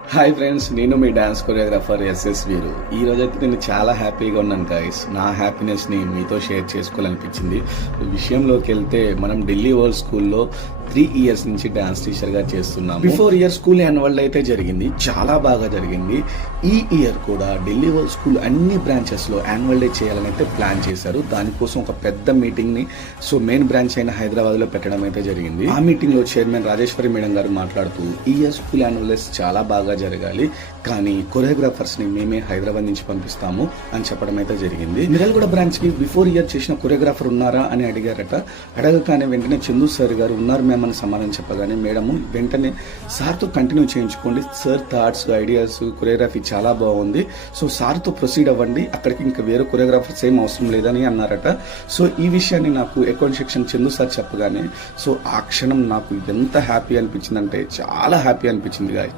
Hi friends, నేను మీ dance choreographer SS వీరు. ఈ రోజైతే నేను చాలా హ్యాపీగా ఉన్నాను గైస్. నా హ్యాపీనెస్ని మీతో షేర్ చేసుకోవాలనిపించింది. విషయంలోకి వెళ్తే మనం ఢిల్లీ వరల్డ్ స్కూల్లో 3 years నుంచి డాన్స్ టీచర్గా చేస్తున్నాం. Before year school annual day అయితే జరిగింది, చాలా బాగా జరిగింది. ఈ ఇయర్ కూడా ఢిల్లీ వరల్డ్ స్కూల్ అన్ని బ్రాంచెస్లో యాన్యువల్ డే చేయాలని అయితే ప్లాన్ చేశారు. దానికోసం ఒక పెద్ద మీటింగ్ని మెయిన్ బ్రాంచ్ అయిన హైదరాబాద్లో పెట్టడం అయితే జరిగింది. ఆ మీటింగ్లో చైర్మన్ రాజేశ్వరి మేడం గారు మాట్లాడుతూ ఈ ఇయర్ స్కూల్ యాన్యువల్ డే చాలా బాగా జరగాలి, కానీ కొరియోగ్రాఫర్స్ ని మేమే హైదరాబాద్ నుంచి పంపిస్తాము అని చెప్పడం అయితే జరిగింది. మిర్యాలగూడ బ్రాంచ్ కి బిఫోర్ ఇయర్ చేసిన కొరియోగ్రాఫర్ ఉన్నారా అని అడిగారట. అడగగానే వెంటనే చందు సార్ గారు ఉన్నారు మేము అని సమాధానం చెప్పగానే మేడం వెంటనే సార్తో కంటిన్యూ చేయించుకోండి, సార్ థాట్స్ ఐడియాస్ కొరియోగ్రఫీ చాలా బాగుంది, సో సార్తో ప్రొసీడ్ అవ్వండి, అక్కడికి ఇంకా వేరే కొరియోగ్రాఫర్స్ ఏం అవసరం లేదని అన్నారట. సో ఈ విషయాన్ని నాకు అకౌంట్ సెక్షన్ చందు సార్ చెప్పగానే ఆ క్షణం నాకు ఎంత హ్యాపీ అనిపించిందంటే చాలా హ్యాపీ అనిపించింది గాయ్.